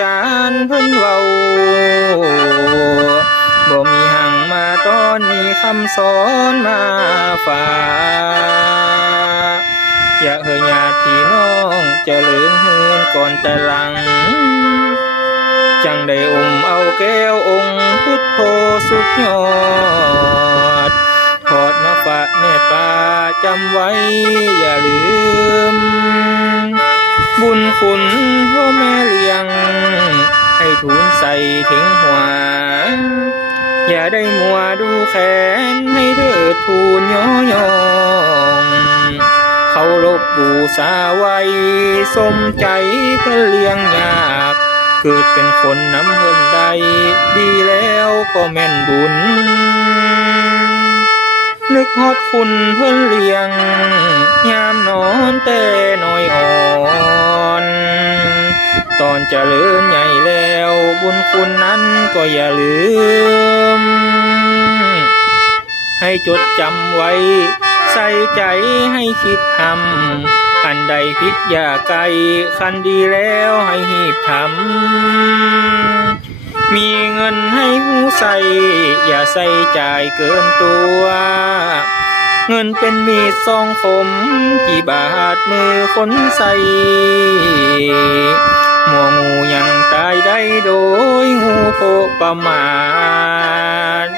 จารย์เพิ่นเว้าบ่มีหังมาตอนมีคำสอนมาฝากอย่าเฮยญาติพี่น้องเจริญฮืนก่อนแต่หลังจังได้เอาแก้วองค์พุทโธสุดยอดทอดมาฝากแม่ป้าจำไว้อย่าลืมบุญคุณพ่อแม่เลี้ยงให้ทูลใส่ถึงหัวอย่าได้มัวดูแขนให้เถิดทูลย่องเคารพบูชาไว้สมใจเพื่อเลี้ยงยากเกิดเป็นคนน้ำเฮินใดดีแล้วก็แม่นบุญนึกฮอดคุณเพิ่นเลี้ยงยามนอนแต่น้อยอ่อนตอนเจริญใหญ่แล้วบุญคุณนั้นก็อย่าลืมให้จดจำไว้ใส่ใจให้คิดทำอันใดผิดอย่าไกลคันดีแล้วให้หีบทำมีเงินให้หูใส่อย่าใส่จ่ายเกินตัวเงินเป็นมีดซองคมกี่บาทมือคนใส่มัวงูยังตายได้โดยหูโผประมาท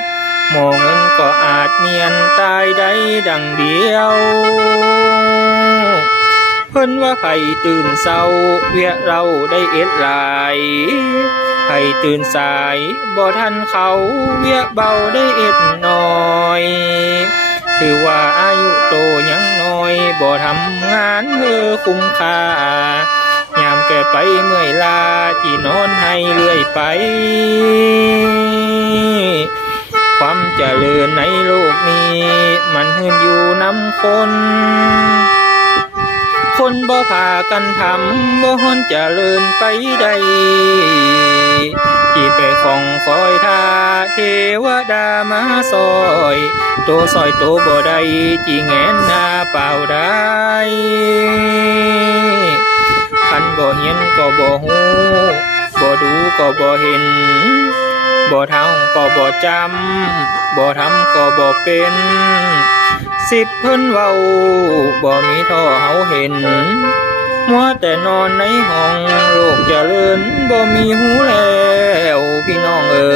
หมอเงินก็อาจเมียนตายได้ดังเดียวเพิ่นว่าไผตื่นเศร้าเวียเราได้เอ็ดหลายไผตื่นสายบ่ทันเขาเวียเบาได้เอ็ดน้อยถือว่าอายุโตยังน้อยบ่ทำงานคุ้มค่ายามแก่ไปเมื่อยลาที่นอนให้เลื่อยไปความเจริญในโลกนี้มันหืนอยู่น้ำคนบ่พากันทำบ่ฮอนเจริญไปได้ที่ไปของคอยท่าเทวดามาซอยโตซอยโตบ่ได้จีแงนหน้าเปล่าได้คันบ่เห็นก็บ่ฮู้บ่ดูก็บ่เห็นบ่เท่าก็บ่จำบ่ทำก็บ่เป็นสิบเพิ่นเว้าบ่มีท่อเฮาเห็นมัวแต่นอนในห้องโลกเจริญบ่มีหูแล้วพี่น้องเอ๋